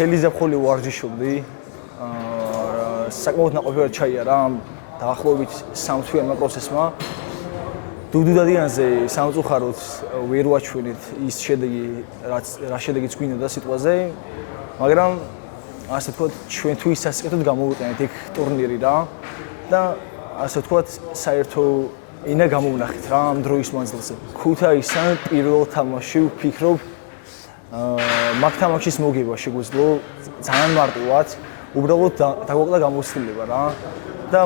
მთელი ზაფხული ვარჯიშობდი. საკმაოდ ნაყოფიერად ჩაიარა ამ დაახლოებით 3 თვიანმა პროცესმა. დუდადიანზე სამწუხაროდ ვერ ვაჩვენეთ ის შედეგი, რა შედეგიც გვინდოდა სიტყვაზე, მაგრამ ასე ვთქვათ, ჩვენთვის სასიკეთოდ გამოვიყენეთ იქ ტურნირი რა და ასე ვთქვათ, საერთო ენა გამოვნახეთ რა ამ დროის მანძილზე. ქუთაისთან პირველ თამაშში ვფიქრობ, მაგ თამაშის მოგება შეგვეძლო ძალიან მარტივად, უბრალოდ დაგვაკლდა გამოცდილება რა და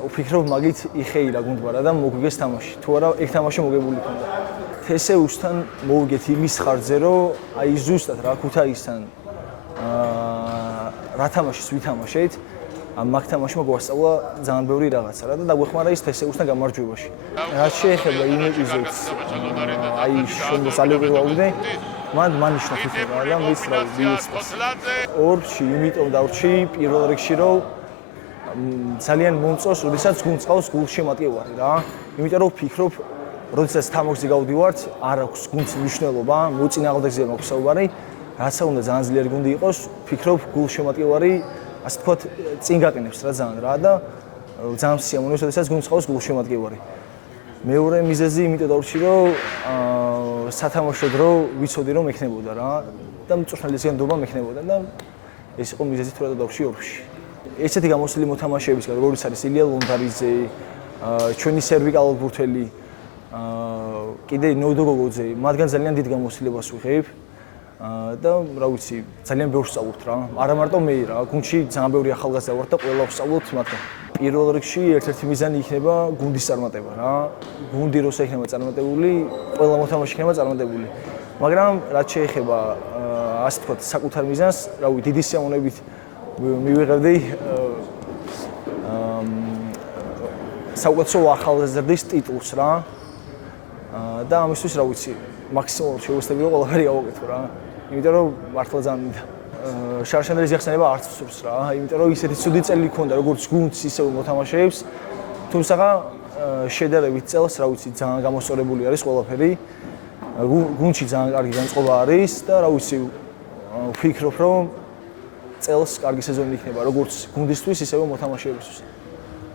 ვფიქრობ მაგით იხეირა გუნდმა რა და მოგვიგეს თამაში. თუ არა, ეგ თამაში მოგებული ქონდა. თესეუსთან მოვიგეთ იმის ხარჯზე, რომ აი ზუსტად რა ქუთაისთან რა თამაშის ვითამაშეთ, მაგ თამაშმა გვასწავლა ძალიან ბევრი რაღაცა რა და დაგვეხმარა ის თესეუსთან გამარჯვებაში. რაც შეეხება იმ ეპიზოდს, აი შენდა სალევერაუდე, მან მანიშნა თვითონ რა და მის რა ვიწყეს. ორში იმიტომ დავრჩი პირველ რიგში რომ ძალიან მომწონს, როდესაც გუნდს ყავს გულშემატკივარი რა. იმიტომ რომ ვფიქრობ, როდესაც თამაშზე გავდივართ, არ აქვს გუნდს მნიშვნელობა, მოწინააღმდეგეზე მაქვს საუბარი, რაცა უნდა ძალიან ძლიერი გუნდი იყოს, ვფიქრობ გულშემატკივარი, ასე ვთქვათ, წინ გაყინებს რა ძალიან რა და ძალიან სიამოვნებს, როდესაც გუნდს ყავს გულშემატკივარი. მეორე მიზეზი იმიტომ დავრჩი, რომ სათამაშო დრო ვიცოდი რომ ექნებოდა რა და მწვრთნელის განდობა მექნებოდა და ეს იყო მიზეზი თუ რა დავრჩი ორში. ესეთი გამოსული მოთამაშეებისგან, როგორც არის ილია ლონდარიძე, ჩვენი სერვიკალ ბურთელი, კიდე ნოდო გოგოძე, მათგან ძალიან დიდ გამოსილებას ვიღებ და რა ვიცი, ძალიან ბევრს ვსწავლობთ რა. არა მარტო მე რა, გუნდში ძალიან ბევრი ახალგაზრდა ვართ და ყველა ვსწავლობთ მათგან. პირველ რიგში ერთ-ერთი მიზანი იქნება გუნდის წარმატება რა. გუნდი როცა იქნება წარმატებული, ყველა მოთამაშე იქნება წარმატებული. მაგრამ რაც შეეხება ასე ვთქვათ, საკუთარ მიზანს, რა ვიცი, დიდი სიამოვნებით მივიღებდი საუკეთესო ახალგაზრდის ტიტულს რა. და ამისთვის რა ვიცი, მაქსიმალურად შევეცდები რომ ყველაფერი გავაკეთო რა. იმიტომ რომ მართლა ძალიან მინდა. შარშანელის გახსენება არც ვსურს რა. იმიტომ რომ ისეთი ცუდი წელი მქონდა როგორც გუნდს, ისე მოთამაშეებს. თუმცა შედარებით წელს რა ვიცი, ძალიან გამოსწორებული არის ყველაფერი. გუნდში ძალიან კარგი განწყობა არის და რა ვიცი, ვფიქრობ რომ წელს კარგი სეზონი იქნება როგორც გუნდისთვის, ისევე მოთამაშეებისთვის.